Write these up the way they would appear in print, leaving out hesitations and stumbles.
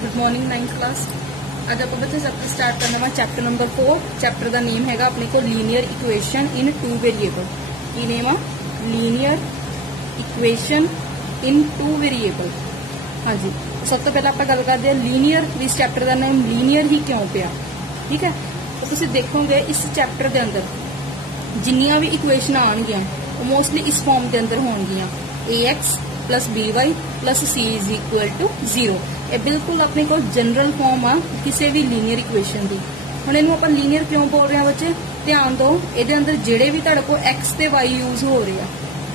Good morning 9th class. आज आप बच्चे चैप्टर स्टार्ट करना वा चैप्टर नंबर 4। चैप्टर का नेम हैगा अपने को linear equation in two variable. की नेम आ linear equation in two variable. हाँ जी, सब तो पहले आप गल करते हैं लीनियर। इस चैप्टर का नाम लीनियर ही क्यों पिया, ठीक है। तो तुम देखोगे इस चैप्टर के अंदर जिन्नियां भी इक्वेशन आनगियां मोस्टली इस फॉर्म के अंदर होंगियां ax plus by plus c is equal to 0। ये बिल्कुल अपने को जनरल फॉर्म आ किसी भी लीनियर इक्वेशन की। हुण इहनूं आपां लीनियर क्यों बोल रहे हैं बच्चे, ध्यान दो। ये अंदर जिहड़े भी तुहाडे कोल x ते y यूज हो रहे हैं,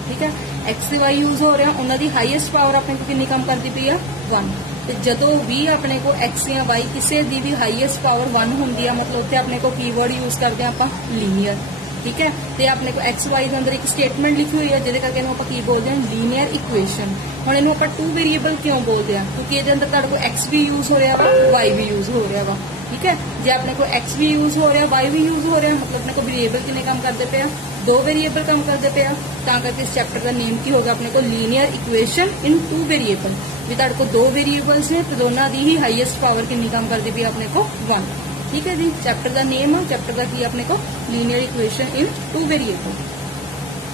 ठीक है, x ते y यूज हो रहे हैं, उन्हां दी हाईएस्ट पावर अपने को कितनी काम करती पई आ 1। ते जदों भी अपने को x या y किसी दी भी हाईएस्ट पावर 1 हुंदी है, मतलब उत्थे अपने को कीवर्ड यूज करते हैं आपां लीनियर, ठीक है। तो अपने को एक्स वाई के अंदर एक स्टेटमेंट लिखी हुई है जिहदे करके आप की बोलते हैं लीनियर इक्वेशन। हुण इहनूं आपां टू वेरिएबल क्यों बोलते हैं, क्योंकि ये अंदर तुहाडे को एक्स भी यूज हो रहा वा, वाई भी यूज हो रहा वा, ठीक है। जे अपने को एक्स भी यूज हो रहा, वाई भी यूज हो रहा, मतलब अपने को वेरिएबल कितने काम करते पे, दो वेरिएबल काम करते पे। तां करके इस चैप्टर का नेम की होगा अपने को linear equation in two variable. भी तुहाडे को दो वेरिएबल्स ने तो दोनों की ही हाईएस्ट पावर कितनी काम करती पई अपने को 1, ठीक है जी। चैप्टर का नेम है, चैप्टर का की अपने को linear equation in two variable.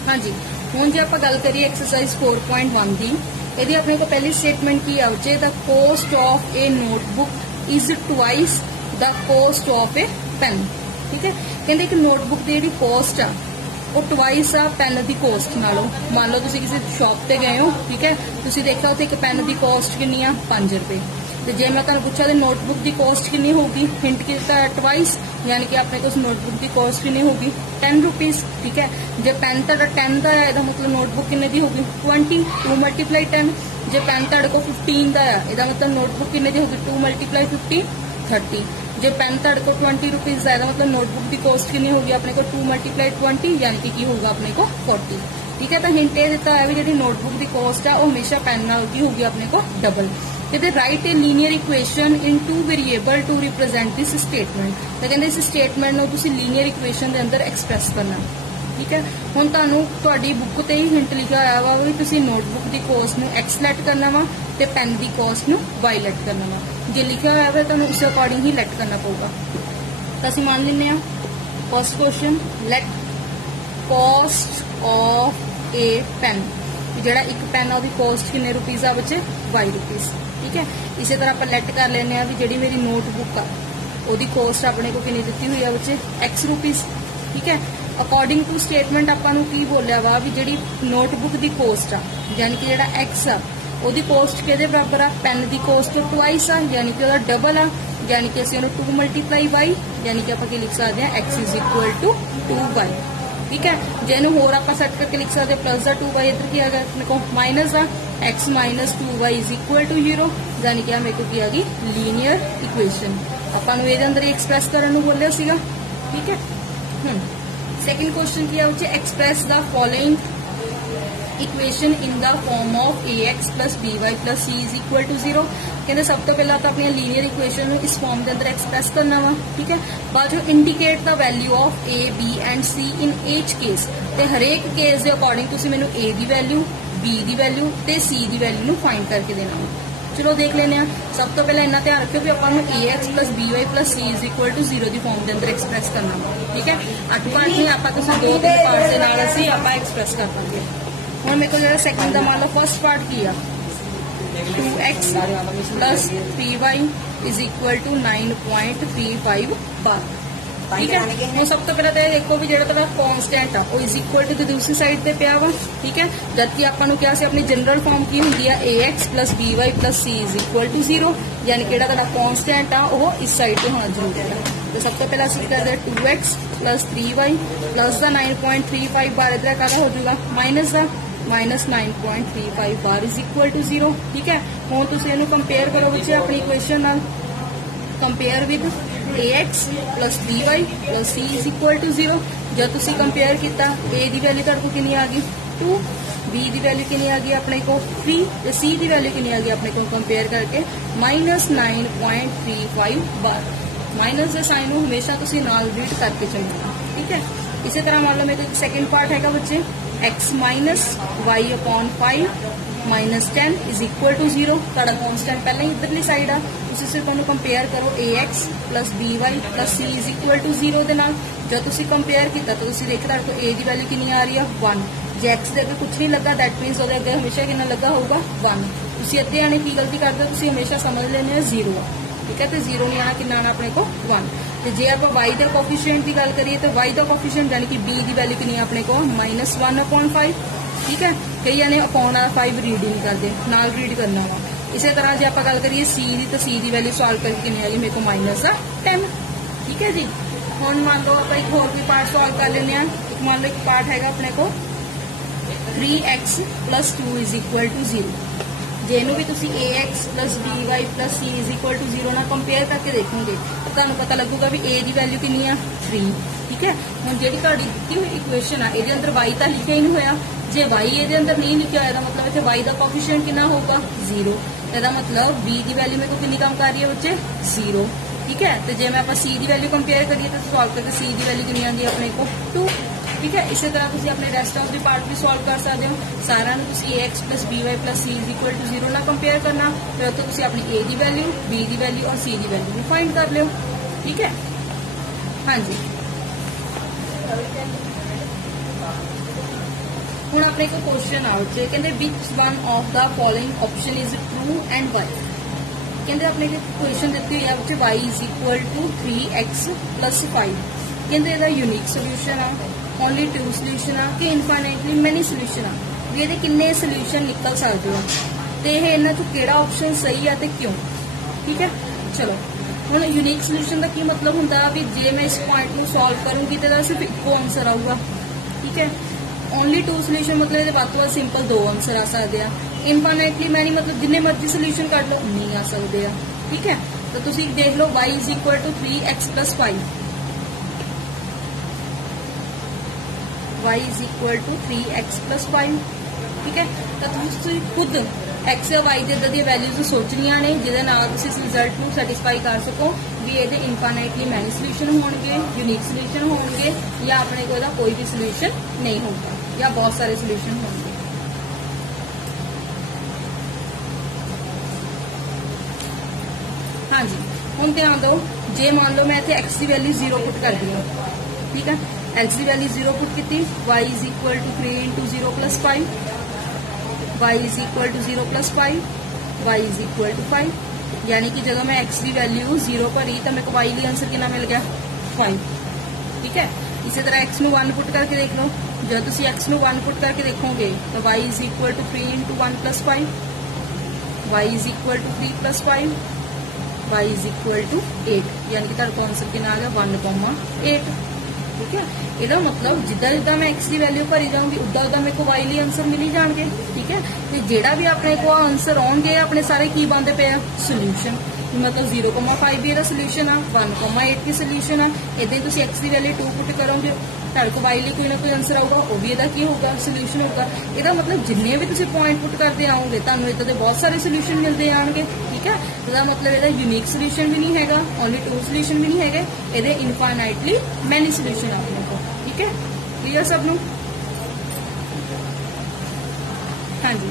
हाँ जी, हुण जे आपां गल करिए एक्सरसाइज 4.1 की, यदि अपने को पहली स्टेटमेंट की है the cost of a notebook is twice the cost of a pen, ठीक है। कहते एक नोटबुक की जी कॉस्ट आ वो ट्वाइस आ पेन की कॉस्ट नालों। मान लो तुसीं किसी शॉप पे गए हो, ठीक है, तुसीं देखा उत्थे एक पेन की कॉस्ट कितनी आ 5 रुपए। तो जे मैं तुहानूं पुछा नोटबुक की कॉस्ट कितनी होगी, हिंट किया ट्वाइस, यानी कि अपने को उस नोटबुक की कॉस्ट कितनी होगी 10 रुपीज, ठीक है। जे पेन तुहाडा 10 का है, मतलब नोटबुक कितने की होगी 20, 2 मल्टीप्लाई 10। जे पेन तुहाडे को 15 का है, इसका मतलब नोटबुक कितने की होगी 2 मल्टीप्लाई 15 30। जे पेन तुहाडे को 20 रुपीज का है, मतलब नोटबुक की कॉस्ट कितनी होगी अपने को 2 मल्टीप्लाई 20, यानी कि होगा अपने को 40, ठीक है। तो हिंट ये दिता है भी जी नोटबुक की कॉस्ट है वो हमेशा पेन नाल की होगी अपने को डबल। कहते write a linear equation in two variable to represent this statement. तो कहते इस स्टेटमेंट को तुसीं लीनियर इक्वेशन के अंदर एक्सप्रैस करना, ठीक है। हुण तुहानूं तुहाडी बुक ते ही हिंट लिखा होया वा भी तुसीं नोटबुक की कॉस्ट नूं एक्स लैट करना वा ते पेन की कॉस्ट नूं वाई लैट करना वा। जे लिखा होया वा तुहानूं उस अकॉर्डिंग ही लैट करना पऊगा। तो असीं मान लैंदे आ first question, let cost of a pen, जिहड़ा एक पेन आ कॉस्ट कितने रुपीज आ बच्चे 22 रुपीज, ठीक है। इसी तरह आप लैट कर लेने भी जी मेरी नोटबुक आ वो कॉस्ट अपने को कितनी दी हुई है बच्चे एक्स रुपीज, ठीक है। अकॉर्डिंग टू स्टेटमेंट आपको की बोलिया वा भी जी नोटबुक की कॉस्ट आ यानी कि जो एक्स आ वो कॉस्ट के बराबर आ, पेन की कॉस्ट तो ट्वाइस आ यानी कि डबल आ, यानी कि असं 2 मल्टीप्लाई वाई, यानी कि आप लिख सकते हैं x is equal to 2y, ठीक है। जे होर आप सेट करके लिख सकते प्लस का 2y, इधर की आ गया अपने को माइनस आ x minus 2y is equal to 0, यानी कि मेरे को की आ गई लीनियर इक्वेशन। आपको ये अंदर ही एक्सप्रैस करने बोलिया सीगा, ठीक है। सेकंड क्वेश्चन की है express the following equation in the form of ax plus by plus c is equal to 0। कहते सब तो पहला तो अपनी लीनियर इक्वेशन इस फॉर्म के अंदर एक्सप्रैस करना वा, ठीक है। बाद जो indicate the value of a b and c in each case, तो हरेक केस के अकॉर्डिंग तुसीं मैनूं a की वैल्यू, b की वैल्यू ते c की वैल्यू नूं फाइंड करके देना वा। चलो देख लेने। सब तो पहले इन्ना ध्यान रखियो भी आपको ax plus by plus c is equal to 0 की फॉर्म के अंदर एक्सप्रैस करना वा, ठीक है। 8 पार्ट नहीं आप 2-3 पार्ट के नाल असीं आपां एक्सप्रैस कर पाएंगे। हुण मेरे को जो सैकेंड का मान लो फर्स्ट पार्ट की आ 2x plus 3y is equal to 9.35 बार, ठीक है। हम सब तो पहले तो देखो भी जो कॉन्स्टेंट आ वो इज इक्वल टू दूसरी साइड पे पिया वा, ठीक है। जबकि आपको क्या से अपनी जनरल फॉर्म की होंगी है ax plus by plus c is equal to 0, यानी कि जो कॉन्स्टेंट आ वो इस साइड पे होना जरूरी है। तो सब तो पहले असं करते हैं 2x प्लस 3y प्लस का 9.35 बार, इधर का हो जाएगा माइनस का माइनस 9.35 बार इज इक्वल टू 0, ठीक है। हुण तुसीं इहनूं कंपेयर करो बच्चे अपनी इक्वेशन नाल, compare with ax plus by plus c is equal to 0। जब तुसीं कंपेयर किया a की वैल्यू तुहाडे को कितनी आ गई 2, b की वैल्यू कितनी आ गई अपने को 3 ते c की वैल्यू कितनी आ गई अपने को कंपेयर करके माइनस 9.35 बार। माइनस के साइन को हमेशा तुसीं नाल रीड करके चलना, ठीक है। इसी तरह मान लो मेरे सेकंड पार्ट है बच्चे x minus y upon 5 -10 is equal to 0 ਤੁਹਾਡਾ ਕਨਸਟੈਂਟ ਪਹਿਲਾਂ ਹੀ ਇਧਰਲੀ ਸਾਈਡ ਆ ਤੁਸੀਂ ਸਿਰਫ ਉਹਨੂੰ ਕੰਪੇਅਰ ਕਰੋ ax by c is equal to 0 ਦੇ ਨਾਲ ਜਦ ਤੁਸੀਂ ਕੰਪੇਅਰ ਕੀਤਾ ਤਾਂ ਤੁਸੀਂ ਦੇਖਿਆ ਤੁਹਾਡੇ ਕੋਲ a ਦੀ ਵੈਲਿਊ ਕਿੰਨੀ ਆ ਰਹੀ ਆ 1 ਜੇ x ਦੇ ਅੱਗੇ ਕੁਝ ਨਹੀਂ ਲੱਗਾ ਦੈਟ ਮੀਨਸ ਉਹਦੇ ਅੱਗੇ ਹਮੇਸ਼ਾ ਕਿੰਨਾ ਲੱਗਾ ਹੋਊਗਾ 1 ਤੁਸੀਂ ਇੱਥੇ ਆਣੇ ਕੀ ਗਲਤੀ ਕਰਦੇ ਹੋ ਤੁਸੀਂ ਹਮੇਸ਼ਾ ਸਮਝ ਲੈਂਦੇ ਹੋ 0 ਆ ਠੀਕ ਹੈ ਤੇ 0 ਨਹੀਂ ਆਣਾ ਕਿੰਨਾ ਆਣਾ ਆਪਣੇ ਕੋਲ 1 ਤੇ ਜੇ ਆਪਾਂ y ਦੇ ਕੋਫੀਸ਼ੀਐਂਟ ਦੀ ਗੱਲ ਕਰੀਏ ਤਾਂ y ਦਾ ਕੋਫੀਸ਼ੀਐਂਟ ਯਾਨੀ ਕਿ b ਦੀ ਵੈਲਿਊ ਕਿੰਨੀ ਆ ਆਪਣੇ ਕੋਲ -1/5 ਠੀਕ ਹੈ ਕਈ ਜਾਣੇ ਅਪੋਨ 5 ਰੀਡ ਹੀ ਨਹੀਂ ਕਰਦੇ ਨਾਲ ਰੀਡ ਕਰਨਾ ਵਾ ਇਸੇ ਤਰ੍ਹਾਂ ਜੇ ਆਪਾਂ ਗੱਲ ਕਰੀਏ c ਦੀ ਤਾਂ c ਦੀ ਵੈਲਿਊ ਸੋਲਵ ਕਰਕੇ ਕਿੰਨੀ ਆ ਗਈ ਮੇਰੇ ਕੋਲ -10 ਠੀਕ ਹੈ ਜੀ ਹੁਣ ਮੰਨ ਲਓ ਆਪਾਂ ਇੱਕ ਹੋਰ ਵੀ ਪਾਰਟ ਸੋਲਵ ਕਰ ਲੈਂਦੇ ਆ ਇੱਕ ਮੰਨ ਲਓ ਇੱਕ ਪਾਰਟ ਹੈਗਾ ਆਪਣੇ ਕੋਲ 3x + 2 ਇਜ਼ ਇਕੁਅਲ ਟੂ 0 ਜੇ ਇਹਨੂੰ ਵੀ ਤੁਸੀਂ ax by c is equal to 0 ਨਾਲ ਕੰਪੇਅਰ ਕਰਕੇ ਦੇਖੋਗੇ ਤਾਂ ਤੁਹਾਨੂੰ ਪਤਾ ਲੱਗੂਗਾ ਵੀ a ਦੀ ਵੈਲਿਊ ਕਿੰਨੀ ਆ 3 ਠੀਕ ਹੈ ਹੁਣ ਜਿਹੜੀ ਤੁਹਾਡੀ ਦਿੱਤੀ ਹੋਈ ਇਕੁਏਸ਼ਨ ਆ ਇਹਦੇ ਅੰਦਰ y ਤਾਂ ਲਿਖਿਆ ਹੀ ਨਹੀਂ ਹੋਇਆ ਜੇ y ਇਹਦੇ ਅੰਦਰ ਨਹੀਂ ਲਿਖਿਆ ਹੋਇਆ ਤਾਂ ਮਤਲਬ ਇੱਥੇ y ਦਾ ਕੋਫੀਸ਼ੀਐਂਟ ਕਿੰਨਾ ਹੋਊਗਾ 0 ਇਹਦਾ ਮਤਲਬ b ਦੀ ਵੈਲਿਊ ਮੇਰੇ ਕੋਲ ਕਿੰਨੀ ਕੰਮ ਕਰ ਰਹੀ ਹੈ ਬੱਚੇ 0 ਠੀਕ ਹੈ ਤੇ ਜੇ ਮੈਂ ਆਪਾਂ c ਦੀ ਵੈਲਿਊ ਕੰਪੇਅਰ ਕਰੀਏ ਤਾਂ ਸੋਲਵ ਕਰਕੇ c ਦੀ ਵੈਲਿਊ ਕਿੰਨੀ ਆਉਂਦੀ ਹੈ ਆਪਣੇ ਕੋਲ 2 ਠੀਕ ਹੈ ਇਸੇ ਤਰ੍ਹਾਂ ਤੁਸੀਂ ਆਪਣੇ ਰੈਸਟ ਆਫ ਦੀ ਪਾਰਟ ਵੀ ਸੋਲਵ ਕਰ ਸਕਦੇ ਹੋ ਸਾਰਿਆਂ ਨੂੰ ਤੁਸੀਂ ax by c is equal to 0 ਨਾਲ ਕੰਪੇਅਰ ਕਰਨਾ ਫਿਰ ਉੱਥੇ ਤੁਸੀਂ ਆਪਣੀ a ਦੀ ਵੈਲਿਊ b ਦੀ ਵੈਲਿਊ ਔਰ c ਦੀ ਵੈਲਿਊ ਵੀ ਫਾਈਂਡ ਕਰ ਲਿਓ ਠੀਕ ਹੈ ਹਾਂਜੀ ਹੁਣ ਆਪਣੇ ਕੋਲ ਕੁਐਸਚਨ ਆ ਉੱਤੇ ਕਹਿੰਦੇ which one of the following option is true and why ਕਹਿੰਦੇ ਆਪਣੇ ਕੋਲ ਕੁਐਸਚਨ ਦਿੱਤੀ ਹੋਈ ਆ ਵਿੱਚ y is equal to 3x plus 5 ਕਹਿੰਦੇ ਇਹਦਾ ਯੂਨੀਕ ਸੋਲੂਸ਼ਨ ਆ ਓਨਲੀ 2 ਸੋਲੂਸ਼ਨ ਆ ਕਿ ਇਨਫਾਈਨਾਈਟਲੀ ਮੈਨੀ ਸੋਲੂਸ਼ਨ ਆ ਵੀ ਇਹਦੇ ਕਿੰਨੇ ਸੋਲੂਸ਼ਨ ਨਿਕਲ ਸਕਦੇ ਆ ਤੇ ਇਹ ਇਹਨਾਂ ਚੋਂ ਕਿਹੜਾ ਆਪਸ਼ਨ ਸਹੀ ਆ ਤੇ ਕਿਉਂ ਠੀਕ ਹੈ ਚਲੋ ਹੁਣ ਯੂਨੀਕ ਸੋਲੂਸ਼ਨ ਦਾ ਕੀ ਮਤਲਬ ਹੁੰਦਾ ਵੀ ਜੇ ਮੈਂ ਇਸ ਪੁਆਇੰਟ ਨੂੰ ਸੋਲਵ ਕਰੂੰਗੀ ਤੇ ਇਹਦਾ ਸਿਰਫ ਇੱਕੋ ਆਨਸਰ ਆਊਗਾ ਠੀਕ ਹੈ ਓਨਲੀ 2 ਸੋਲੂਸ਼ਨ ਮਤਲਬ ਇਹਦੇ ਵੱਧ ਤੋਂ ਵੱਧ ਸਿੰਪਲ 2 ਆਨਸਰ ਆ ਸਕਦੇ ਆ ਇਨਫਾਈਨਾਈਟਲੀ ਮੈਨੀ ਮਤਲਬ ਜਿੰਨੇ ਮਰਜ਼ੀ ਸੋਲੂਸ਼ਨ ਕੱਢ ਲਓ ਨਹੀਂ ਆ ਸਕਦੇ ਆ ਠੀਕ ਹੈ ਤਾਂ ਤੁਸੀਂ ਦੇਖ ਲਓ y is equal to 3x plus 5 y is equal to 3x plus 5 ਠੀਕ ਹੈ ਤਾਂ ਤੁਸੀਂ ਖੁਦ x ਜਾਂ y ਦੇ ਇਦਾਂ ਦੀਆਂ ਵੈਲਿਊਜ਼ ਸੋਚਣੀਆਂ ਨੇ ਜਿਹਦੇ ਨਾਲ ਤੁਸੀਂ ਇਸ ਰਿਜ਼ਲਟ ਨੂੰ ਸੈਟੀਸਫਾਈ ਕਰ ਸਕੋ ਵੀ ਇਹਦੇ ਇਨਫਾਈਨਾਈਟਲੀ ਮੈਨੀ ਸੋਲੂਸ਼ਨ ਹੋਣਗੇ ਯੂਨੀਕ ਸੋਲੂਸ਼ਨ ਹੋਣਗੇ ਜਾਂ ਆਪਣੇ ਕੋਲ ਦਾ ਕੋਈ ਵੀ ਸੋਲੂਸ਼ਨ ਨਹੀਂ ਹੋਊਗਾ ਜਾਂ ਬਹੁਤ ਸਾਰੇ ਸੋਲੂਸ਼ਨ ਹੋਣਗੇ ਹਾਂਜੀ ਹੁਣ ਧਿਆਨ ਦਿਓ ਜੇ ਮੰਨ ਲਓ ਮੈਂ ਇੱਥੇ x ਦੀ ਵੈਲਿਊ 0 ਪੁੱਟ ਕਰਦੀ ਹਾਂ ਠੀਕ ਹੈ x ਦੀ ਵੈਲਿਊ 0 ਪੁੱਟ ਕੀਤੀ y is equal to 3 into 0 plus 5 y is equal to 0 plus 5 y is equal to 5 यानी कि जब मैं x की वैल्यू 0 भरी तो मेरे को y लिए आंसर कितना मिल गया 5 ठीक है इसी तरह x ਨੂੰ 1 पुट करके देख लो जब तुम x ਨੂੰ 1 पुट करके देखोगे तो y is equal to 3 into 1 plus 5 y is equal to 3 plus 5 y is equal to 8 यानी कि ਤੁਹਾਡਾ आंसर कितना आ गया 1,8 ठीक है ਇਹਦਾ ਮਤਲਬ ਜਿੱਦਾਂ ਜਿੱਦਾਂ ਮੈਂ x ਦੀ ਵੈਲਿਊ ਭਰੀ ਜਾਊਂਗੀ ਉਦਾਂ ਉਦਾਂ ਮੇਰੇ ਕੋ y ਲਈ ਆਨਸਰ ਮਿਲੀ ਜਾਣਗੇ ਠੀਕ ਹੈ ਤੇ ਜਿਹੜਾ ਵੀ ਆਪਣੇ ਕੋ ਆਨਸਰ ਆਉਣਗੇ ਆਪਣੇ ਸਾਰੇ ਕੀ ਬਣਦੇ ਪਏ ਆ ਸੋਲੂਸ਼ਨ ਮਤਲਬ 0,5 ਵੀ ਇਹਦਾ ਸੋਲੂਸ਼ਨ ਆ 1,8 ਦੀ ਸੋਲੂਸ਼ਨ ਆ ਇਦਾਂ ਹੀ ਤੁਸੀਂ x ਦੀ ਵੈਲਿਊ 2 ਪੁੱਟ ਕਰੋਗੇ ਤੁਹਾਡੇ ਕੋ y ਲਈ ਕੋਈ ਨਾ ਕੋਈ ਆਨਸਰ ਆਊਗਾ ਉਹ ਵੀ ਇਹਦਾ ਕੀ ਹੋਊਗਾ ਸੋਲੂਸ਼ਨ ਹੋਊਗਾ ਇਹਦਾ ਮਤਲਬ ਜਿੰਨੇ ਵੀ ਤੁਸੀਂ ਪੁਆਇੰਟ ਪੁੱਟ ਕਰਦੇ ਆਓਗੇ ਤੁਹਾਨੂੰ ਇਦਾਂ ਦੇ ਬਹੁਤ ਸਾਰੇ ਸੋਲੂਸ਼ਨ ਮਿਲਦੇ ਆਣਗੇ ਠੀਕ ਹੈ ਇਹਦਾ ਮਤਲਬ ਇਹਦਾ ਯੂਨੀਕ ਸੋਲੂਸ਼ਨ ਵੀ ਨਹੀਂ ਹੈਗਾ ਓਨਲੀ 2 ਸੋਲੂਸ਼ਨ ਵੀ ਨਹੀਂ ਹੈਗੇ ਇਹਦੇ ਇਨਫਾਈਨਾਈਟਲੀ ਮੈਨੀ ਸੋਲੂਸ਼ਨ ਆ ਆਪਣੇ ਕੋਲ ਠੀਕ ਹੈ ਕਲੀਅਰ ਸਭ ਨੂੰ ਹਾਂਜੀ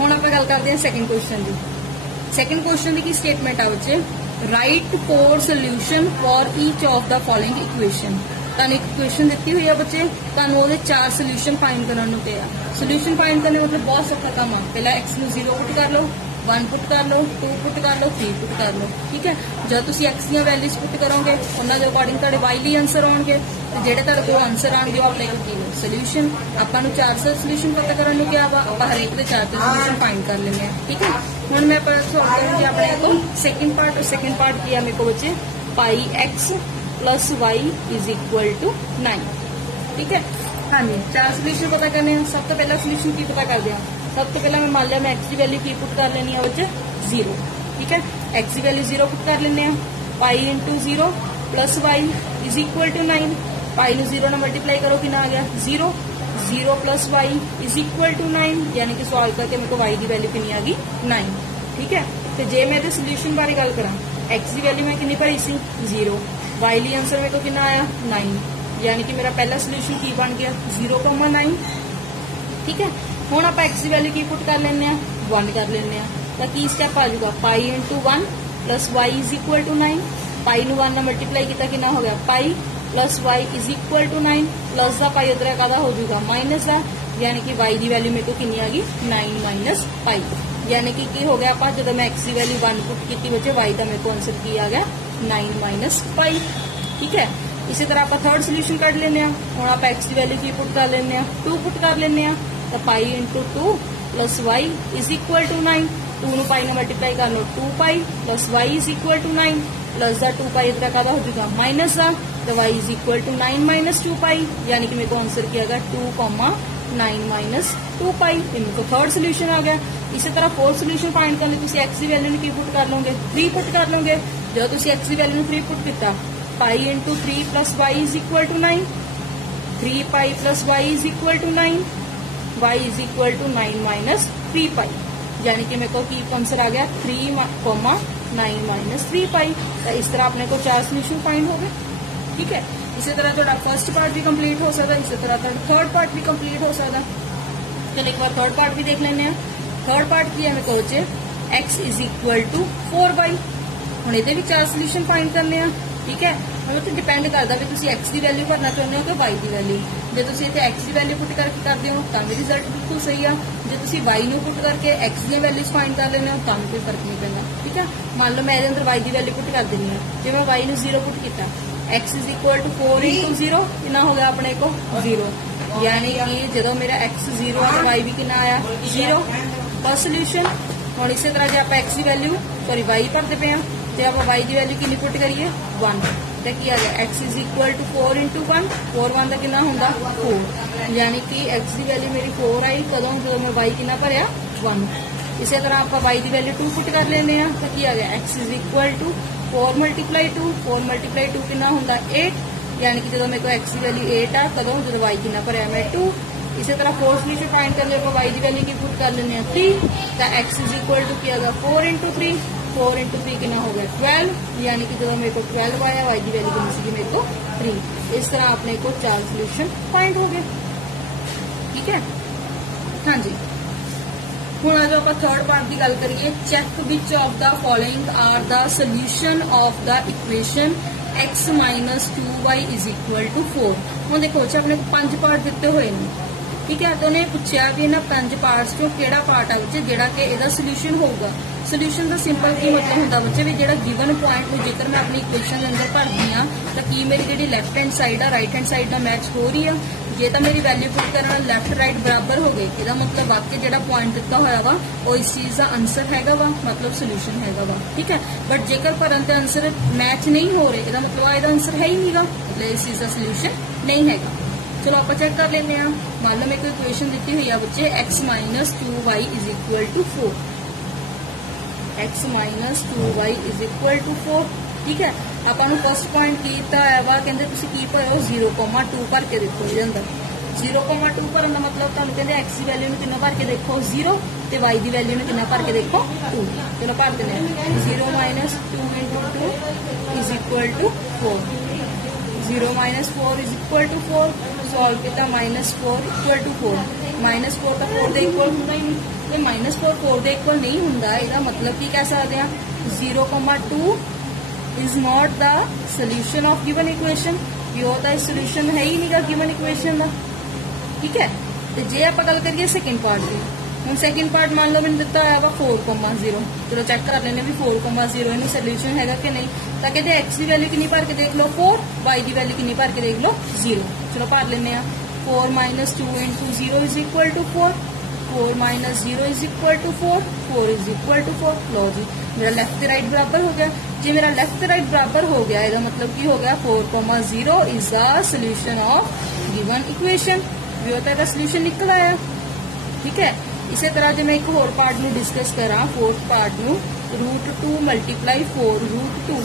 ਹੁਣ ਆਪਾਂ ਗੱਲ ਕਰਦੇ ਹਾਂ ਸੈਕੰਡ ਕੁਐਸਚਨ ਦੀ ਸੈਕੰਡ ਕੁਐਸਚਨ ਦੀ ਕੀ ਸਟੇਟਮੈਂਟ ਆ ਵਿੱਚ write 4 solution for each of the following equation ਤੁਹਾਨੂੰ ਇੱਕ ਇਕੁਏਸ਼ਨ ਦਿੱਤੀ ਹੋਈ ਆ ਬੱਚੇ ਤੁਹਾਨੂੰ ਉਹਦੇ 4 ਸੋਲੂਸ਼ਨ ਫਾਈਂਡ ਕਰਨ ਨੂੰ ਕਿਹਾ ਸੋਲੂਸ਼ਨ ਫਾਈਂਡ ਕਰਨੇ ਮਤਲਬ ਬਹੁਤ ਸੌਖਾ ਕੰਮ ਆ ਪਹਿਲਾਂ x ਨੂੰ 0 ਪੁੱਟ ਕਰ ਲਓ 1 ਪੁੱਟ ਕਰ ਲਓ 2 ਪੁੱਟ ਕਰ ਲਓ 3 ਪੁੱਟ ਕਰ ਲਓ ਠੀਕ ਹੈ ਜਦ ਤੁਸੀਂ x ਦੀਆਂ ਵੈਲਿਊਜ਼ ਪੁੱਟ ਕਰੋਗੇ ਉਹਨਾਂ ਦੇ ਅਕੋਰਡਿੰਗ ਤੁਹਾਡੇ y ਲਈ ਆਨਸਰ ਆਉਣਗੇ ਤੇ ਜਿਹੜੇ ਤੁਹਾਡੇ ਕੋਲ ਆਨਸਰ ਆਣਗੇ ਉਹ ਆਪਣੇ ਕੋਲ ਕੀ ਨੇ ਸੋਲੂਸ਼ਨ ਆਪਾਂ ਨੂੰ 4 ਸੋਲੂਸ਼ਨ ਪਤਾ ਕਰਨ ਨੂੰ ਕਿਹਾ ਵਾ ਆਪਾਂ ਹਰੇਕ ਦੇ 4 ਸੋਲੂਸ਼ਨ ਫਾਈਂਡ ਕਰ ਲੈਂਦੇ ਆ ਠੀਕ ਹੈ ਹੁਣ ਮੈਂ ਆਪਾਂ ਸੋਲਵ ਕਰਾਂਗੇ ਆਪਣੇ ਕੋਲ ਸੈਕੰਡ ਪਾਰਟ ਕੀ ਆ ਮੇਰੇ ਕੋਲ ਬੱਚੇ ਪਾਈ x plus y is equal to 9 ठीक है हाँ जी 4 सोल्यूशन पता करने हैं सब तो पहला सोल्यूशन की पता कर दिया सब तो पहला मैं मान लिया मैं x की वैल्यू की पुट कर लेनी है बच्चे 0 ठीक है x की वैल्यू 0 पुट कर लेने pi into 0 plus y is equal to 9 pi ਨੂੰ 0 ਨਾਲ मल्टीप्लाई करो कि आ गया 0 0 plus y is equal to 9 यानी कि सॉल्व करके मेरे को y की वैल्यू कितनी आ गई 9 ठीक है तो जे मैं सोल्यूशन बारे गल करा x की वैल्यू मैं कितनी भरी सी 0 y ਲਈ आंसर मेरे को कितना आया 9 यानी कि मेरा पहला सोल्यूशन की बन गया 0,9 ठीक है हुण आपां x की वैल्यू की पुट कर लैंदे आ 1 कर लैंदे आ तां की स्टैप आ जाऊगा pi into 1 plus y is equal to 9 pi नूं 1 नाल मल्टीप्लाई किया कितना हो गया pi plus y is equal to 9 plus का पाई उधर कादा हो जाऊगा माइनस का यानी कि वाई की वैल्यू मेरे को कितनी आ गई 9 माइनस पाई यानी कि की हो गया आप जो मैं एक्स की वैल्यू 1 पुट की बच्चे वाई का मेरे को आंसर की आ गया 9 माइनस पाई। ठीक है इसी तरह आप थर्ड सोल्यूशन कट लेने हम आप एक्स की वैल्यू की पुट कर लेने 2 पुट कर लेने तो pi into 2 plus y is equal to 9 2 नूं पाई नाल मल्टीप्लाई कर लो 2 pi plus y is equal to 9 plus का 2 पाई इधर का हो जाएगा माइनस का तो y is equal to 9 minus 2 pi यानी कि मेरे को आंसर किया गया 2,9 माइनस 2 पाई ये मेरे को थर्ड सोल्यूशन आ गया। इसी तरह फोर्थ सोल्यूशन फाइंड करने तुम एक्स की वैल्यू की पुट कर लोगे 3 पुट कर लोगे जो तुम एक्स की वैल्यू 3 पुट किया pi into 3 plus y is equal to 9 3 pi plus y is equal to 9 y is equal to 9 minus 3 pi यानी कि मेरे को की आंसर आ गया 3,9 माइनस 3 पाई। तो इस तरह अपने को 4 सोल्यूशन फाइंड हो गए। ठीक है इसी तरह थोड़ा फर्स्ट पार्ट भी कंप्लीट हो सकता है इसी तरह थर्ड पार्ट भी कंप्लीट हो सकता है। चलो एक बार थर्ड पार्ट भी देख लेने थर्ड पार्ट की है मेरे को बच्चे x is equal to 4y हम ये भी 4 सोल्यूशन फाइंड करने ठीक है हम तो डिपेंड करता भी तुम एक्स की वैल्यू भरना चाहते हो कि वाई की वैल्यू जो तुम इतने एक्स की वैल्यू पुट करके करते हो तो भी रिजल्ट बिल्कुल सही है जो तुम वाई नू पुट करके एक्स दी वैल्यूज फाइंड कर लेने तो कोई फर्क नहीं पैदा। ठीक है मान लो मैं ये अंदर वाई की वैल्यू पुट कर देनी जो मैं वाई नू 0 पुट किया x is equal to 4 into 0 कितना हो गया अपने को 0 यानी कि जो मेरा एक्स 0 है वाई भी कितना आया 0 फर्स्ट सोल्यूशन। हम इसी तरह जो आप एक्स की वैल्यू सॉरी वाई भरते पे जो आप वाई की वैल्यू कितनी पुट करिए 1 तो की आ गया x is equal to 4 into 1 4 1 का कितना होंगे 4 यानी कि एक्स की वैल्यू मेरी 4 आई कदों जो मैं वाई कितना भरया 1। इसी तरह आप वाई की वैल्यू 2 पुट कर लेने तो की आ गया x is equal to 4 multiply 2 4 multiply 2 कितना होंगे 8 यानी कि जो मेरे को एक्स की वैल्यू 8 आ कदों जो वाई कितना भरया मैं 2। इसी तरह फोर्थ सोल्यूशन फाइंड कर लिया वाई की वैल्यू की पुट कर लेने 3 तो एक्स इज इक्वल टू किया गया 4 इंटू 3 4 इंटू 3 कितना हो गया 12 यानी कि जो मेरे को 12 आया वाई की वैल्यू कितनी सी मेरे को 3। इस तरह अपने को 4 सोल्यूशन फाइंड हो गए। ठीक है हाँ जी ਹੁਣ जो आप थर्ड पार्ट की गल करिए check which of the following are the solution of the equation x minus 2y is equal to 4। हम देखो बच्चे अपने को 5 पार्ट दिते हुए हैं। ठीक है तो उन्हें पूछा भी इन्होंने 5 पार्ट्स चो किहड़ा पार्ट है बच्चे जिहड़ा कि इहदा सोल्यूशन होगा। सोल्यूशन का सिंपल की मतलब होंगे बच्चे भी जो गिवन पॉइंट में जेकर मैं अपनी इक्वेशन के अंदर भरदी हाँ तो की मेरी जी लैफ्ट हैंड साइड है राइट हैंड साइड का मैच हो रही है जे तो मेरी वैल्यू पुट करना लैफ्ट राइट बराबर हो गए यदा मतलब वाकई जो पॉइंट दिता होया वा वो इस चीज़ का आंसर हैगा वा मतलब सोल्यूशन हैगा वा। ठीक है बट जेकर भरन के आंसर मैच नहीं हो रहे यदा मतलब यदा आंसर है ही नहीं गा मतलब इस चीज़ का सोल्यूशन नहीं हैगा। चलो आप चेक कर लेते हैं मान लो मेरे को इक्वेशन दी हुई है बच्चे x minus 2y is equal to 4 x minus 2y is equal to 4। ठीक है आपको फर्स्ट पॉइंट कीता है वा कहते तुम की भरो 0,2 भर के देखो ये अंदर 0,2 भरन का मतलब तुम कहते एक्स की वैल्यू कितना भर के देखो 0 तो वाई की वैल्यू कितना भर के देखो 2। चलो भर देने 0 minus 2 into 2 is equal to 4 0 minus 4 is equal to 4 solve किया माइनस 4 इक्वल टू 4 माइनस 4 का 4 के इक्वल होंगे ही नहीं तो माइनस 4 के इक्वल नहीं होंगे इसका मतलब की कह सकते हैं 0,2 is not the solution of given equation कि वो तो सोल्यूशन है ही नहीं गिवन इक्वेशन का। ठीक है तो जे आप गल करिए सैकेंड पार्ट की हम सैकेंड पार्ट मान लो मैंने दिता है 4,0 चलो चेक कर लेने भी 4,0 इन सोल्यूशन है कि नहीं तो कहते एक्स की वैल्यू कितनी भर के देख लो 4 वाई की वैल्यू कितनी भर के देख लो 0। चलो भर लेने 4 minus 2 into 0 is equal to 4 4 minus 0 is equal to 4 4 is equal to 4। लो जी मेरा लेफ्ट राइट बराबर हो गया जी मेरा लेफ्ट राइट बराबर हो गया इसका मतलब की हो गया 4,0 is the solution of given equation भी होता है सोल्यूशन निकल आया। ठीक है इसी तरह जो मैं एक होर पार्ट में डिस्कस करा फोर्थ पार्ट में √2 मल्टीप्लाई 4 √2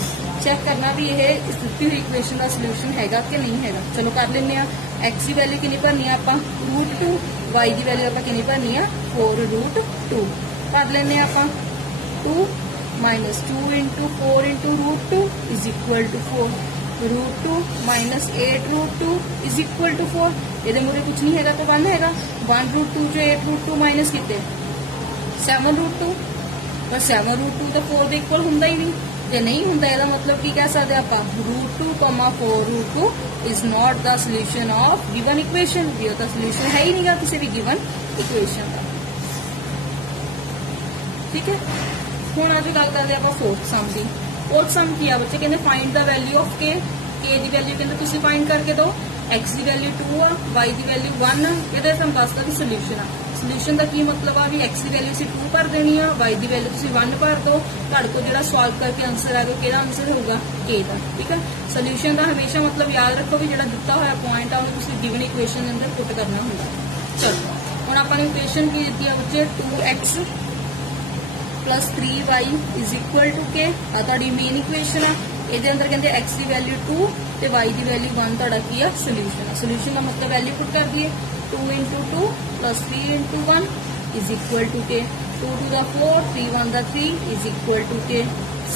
चेक करना भी यह दिती हुई इक्वेशन का सोल्यूशन हैगा कि नहीं हैगा। चलो कर लेने एक्स की वैल्यू कितनी भरनी आप √2 वाई की वैल्यू आप कितनी भरनी है 4√2 कर लेने आप 2 minus 2 into 4 into √2 is equal to 4 √2 minus 8√2 is equal to 4। ये मुझे कुछ नहीं है तो 1 है। 1√2 जो 8√2 माइनस कितने 7√2, पर 7√2 तो 4 के इक्वल होंगे ही नहीं। जो नहीं होंगे यदा मतलब की कह सकते आप √2, 4√2 is not the solution of given equation. ये तो सोल्यूशन है ही नहीं गा किसी भी गिवन इक्वेशन का। ठीक है, हुण अज गल करते हैं फोर्थ सम की। फोर्थ सम की है बच्चे कहते फाइंड द वैल्यू ऑफ के की वैल्यू कहते तुम फाइंड करके दो। एक्स की वैल्यू 2 आ, वाई की वैल्यू 1 आ। ये तुम दसता कि सोल्यूशन आ। सोल्यूशन का की मतलब आ भी एक्स की वैल्यू 2 भर देनी है, वाई की वैल्यू 1 भर दो। तुहाडे कोल जिहड़ा सॉल्व करके आंसर आ गया किहड़ा आंसर होगा के का। ठीक है, सोल्यूशन का हमेशा मतलब याद रखो भी जिहड़ा दिता होया पॉइंट आ उन्हें तुसीं गिवन इक्वेशन के अंदर पुट करना होंदा। चलो हुण आपां ने इक्वेशन की दित्ती है बच्चे 2x plus 3y is equal to के तुहाडी मेन इक्वेशन आ। ये अंदर कहते एक्स की वैल्यू 2 तो वाई की वैल्यू 1 तुहाडा की है सोल्यूशन। सोल्यूशन का मतलब वैल्यू पुट कर दिए 2 × 2 प्लस 3 × 1 इज इक्वल टू के 2 to the 4 3 1 the 3 is equal to के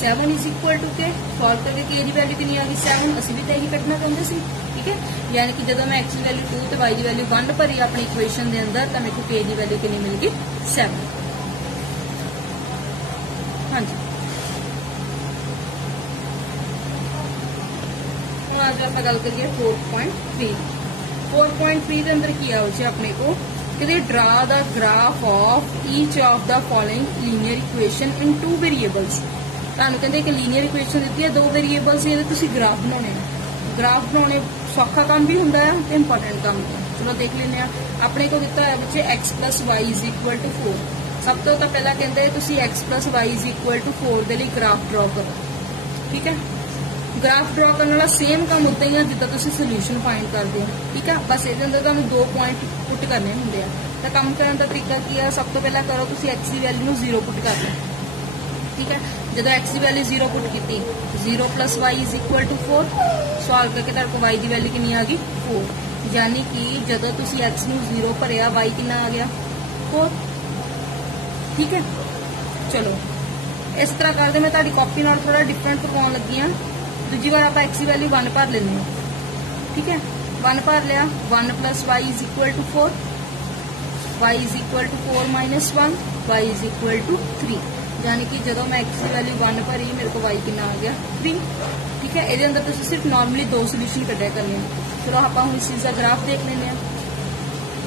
7 इज इक्वल टू के। सॉल्व करके के की वैल्यू कितनी आ गई 7। असीं भी तो यही कटना चाहते सी। ठीक है, यानी कि जब मैं एक्स की वैल्यू 2 तो वाई की वैल्यू 1 भरी अपनी इक्वेशन के अंदर तो मेरे को के की वैल्यू कितनी मिल गई 7। हाँ जी, आज आप गल करिए 4.3। 4.3 के अंदर किया बच्चे अपने को कहते draw the graph of each of the following linear equation in 2 variables. तुहानू कहते एक लीनियर इक्वेशन दी है 2 वेरीएबल्स ये तुसीं ग्राफ बनाने। ग्राफ बनाने सौखा काम भी होंदा है ते इंपॉर्टेंट काम भी है। चलो देख लेने अपने को दिता है बच्चे x + y is equal to 4। सब तो पहला कहते हैं तुसीं x + y is equal to 4 के लिए ग्राफ ड्रॉ करो। ठीक है, ग्राफ ड्रॉ करने वाला सेम काम उदा ही है जिदा तुसीं सोल्यूशन फाइंड करते हो। ठीक है, बस ये अंदर तुहानू 2 पॉइंट पुट करने होंगे। तो काम करने का तरीका की है, सब तो पहला करो तुसीं x की वैल्यू 0 पुट कर लो। ठीक है, जो x की वैल्यू 0 पुट की 0 + y is equal to 4। Solve करके तुहाडे कोल y की वैल्यू कितनी आ गई 4। यानी कि जदों तुसीं x नू 0 भरिया y कितना आ गया 4। ठीक है, चलो इस तरह करते मैं तुहाडी कॉपी नाल थोड़ा डिफरेंट करवाउण लगी हाँ। दूजी बार आप एक्स की वैल्यू 1 भर लेने। ठीक है, 1 भर लिया 1 + y is equal to 4, y is equal to 4 - 1, y is equal to 3। यानी कि जो मैं एक्स की वैल्यू 1 भरी मेरे को y कितना आ गया 3। ठीक है, ये अंदर तुसीं सिर्फ नॉर्मली 2 सोल्यूशन कढ़िया करने। चलो आप इस चीज़ का ग्राफ देख लेने।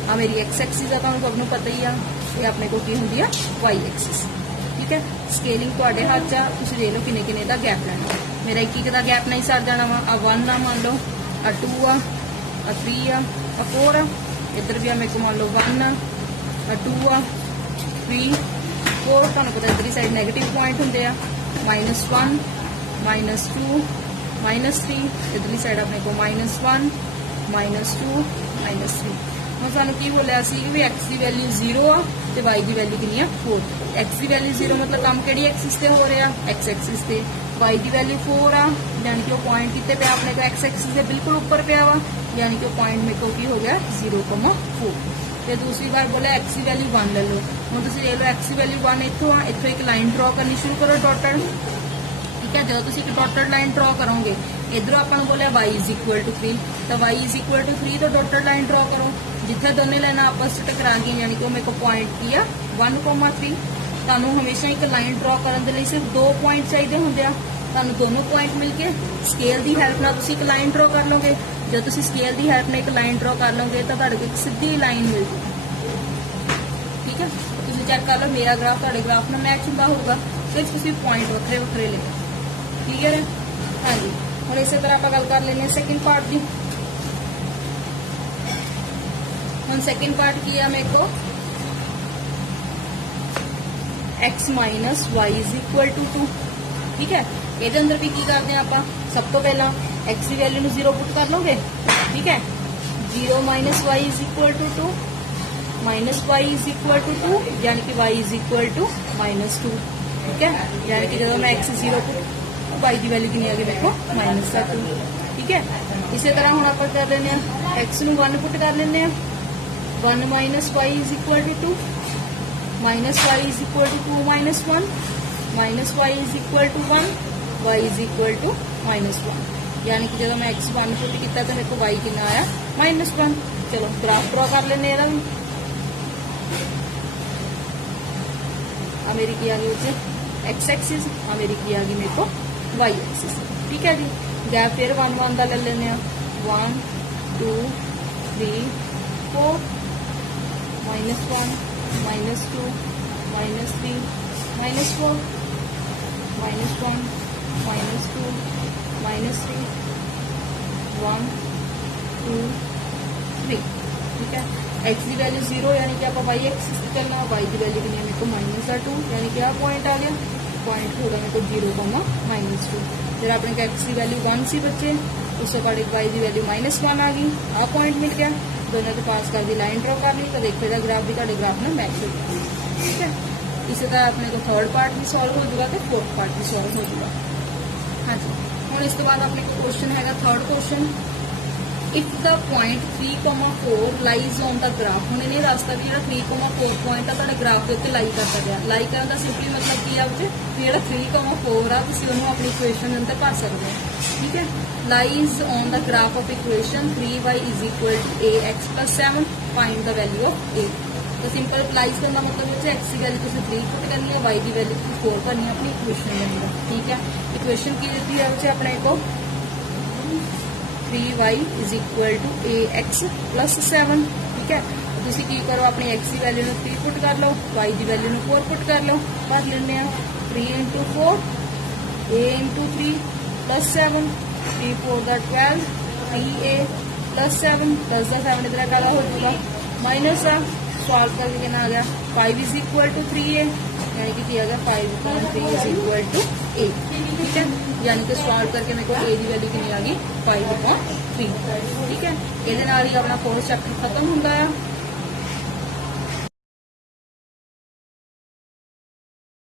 आ मेरी एक्स एक्सिस है तुहानू सबनू पता ही आ, ये अपने को की होंदी है वाई एक्सिस। ठीक है, स्केलिंग तुहाडे हाथ च, तुसीं देख लो किन्ने किन्ने दा गैप लेना। मेरा 1 का गैप नहीं सर जाना वा। आ 1 आ मान लो, आ 2 आ 3 आ 4 आ। इधर भी मेरे को मान लो 1 आ 2 आ 3 4। तुहानू पता इधर साइड नैगेटिव पॉइंट होंगे -1 -2 -3। इधरली साइड अपने को -1 -2 -3। हम सानू की बोलिया सी भी एक्स की वैल्यू 0 आ ते वाई की वैल्यू कितनी है 4। एक्स की वैल्यू 0 मतलब काम किहड़ी एक्सिस ते हो रहा एक्स एक्सिस ते। वाई की वैल्यू 4 आ यानी कि वो पॉइंट कितने पे अपने को एक्स एक्सिस के बिल्कुल ऊपर पिया वा, यानी कि वो पॉइंट मेरे को की हो गया 0,4। तो दूसरी बार बोला एक्स की वैल्यू 1 ले लो। हम तुम ले लो एक्स की वैल्यू 1 इतों आ, इतों एक लाइन ड्रॉ करनी शुरू करो डॉटेड। ठीक है, जो तुम एक डॉटेड लाइन ड्रॉ करोगे इधरों अपन बोलिया y इज इक्वल टू 3, तो y इज इक्वल टू 3 तो डॉटेड लाइन ड्रॉ करो। जिथे दोनों लाइन आपस में टकरा गई यानी कि मेरे को पॉइंट किया 1,3। तुहानू हमेशा एक लाइन ड्रॉ करने के लिए सिर्फ 2 पॉइंट चाहिए होंगे। तुहानू दोनों पॉइंट मिलके स्केल की हेल्प नाल तुसीं एक लाइन ड्रॉ कर लोगे। जो तुसीं स्केल की हेल्प नाल एक लाइन ड्रॉ कर लोगे तो तुहाडे कोल एक सीधी लाइन मिल जाएगी। ठीक है, तुसीं चेक कर लो मेरा ग्राफ तुहाडे ग्राफ नाल मैच हुंदा होगा, सिर्फ तुसीं पॉइंट वखरे वखरे ले। क्लीयर है? हाँ जी, और इस तरह आप गल कर लेने सैकेंड पार्ट की। हम सैकेंड पार्ट किया मेरे को x - y is equal to 2। ठीक है, ये अंदर भी की करते हैं आप सब तो पहला x की वैल्यू 0 पुट कर लोगे। ठीक है, 0 - y is equal to 2 -y is equal to 2 यानी कि y इज इक्वल टू -2। ठीक है, यानी कि जब मैं x 0 पुट y की वैल्यू कितनी आ गई मेरे को -2। ठीक है, इसी तरह हम आप कर लेने x नू 1 पुट कर लेने 1 - y is equal to 2 -y is equal to 2 - 1 -y is equal to 1 y is equal to -1। यानी कि जो मैं x1 पुट किया तो मेरे को y कितना आया -1। चलो ग्राफ ड्रॉ कर लेने ਇਹਦਾ भी। आ मेरी की आ गई उसे x एक्सिस, आ मेरी की आ गई मेरे को y एक्सिस। ठीक है जी, गैप फिर 1 1 का ले लेने 1 2 3 4 -1 -2 -3 -4 -1 -2 -3 1 2 3। ठीक है, x की वैल्यू 0 यानी कि आप y एक्सिस से चलना, y की वैल्यू कितनी है मेरे को -2 यानी कि पॉइंट आ गया, पॉइंट होगा मेरे को 0, फिर अपने x की वैल्यू 1 सी बच्चे, उस अकॉर्डिंग y की वैल्यू -1 आ गई, आ पॉइंट मिल गया, दोनों के पास कर दी लाइन ड्रॉ कर ली तो देखिएगा ग्राफ भी ਤੁਹਾਡੇ ग्राफ में मैच हो जाएगा। ठीक है, इसी तरह अपने को थर्ड पार्ट भी सॉल्व हो जाएगा तो फोर्थ पार्ट भी सॉल्व हो जाएगा। हाँ जी, और इस बाद अपने को क्वेश्चन है third question, if the point 3,4 lies on the graph. हूँ इन्हें दसता भी जो 3,4 पॉइंट है तो ग्राफ के उत्ते लाई करता गया। लाई करने का सिंपली मतलब की है भी जो 3,4 आ तुम उन्होंने अपनी इक्वेशन के अंदर भर सकते हो। ठीक है, lies on the graph of equation 3y = ax + 7 find the value of a। तो सिंपल लाइज करने का मतलब x की वैल्यू तुम 3 पुट करनी है, y की वैल्यू 4 करनी है अपनी इक्वेशन के अंदर। ठीक है, इक्वेशन की दी है अपने को 3y = ax + 7। ठीक है, तुम की करो अपनी x की वैल्यू 3 पुट कर लो, y की वैल्यू 4 पुट कर लो, भर लेने 3 × 4 a × 3 + 7 3 4 12 3a + 7 10 का 7 इधर का हो जाएगा माइनस आ सॉल्व करके कितना आ गया 5 = 3a यानी कि किया गया 5/3 = a। ठीक है, यानी कि सॉल्व करके मेरे को a की वैल्यू कितनी आ गई 5/3। ठीक है, ये अपना 4th चैप्टर खत्म होगा।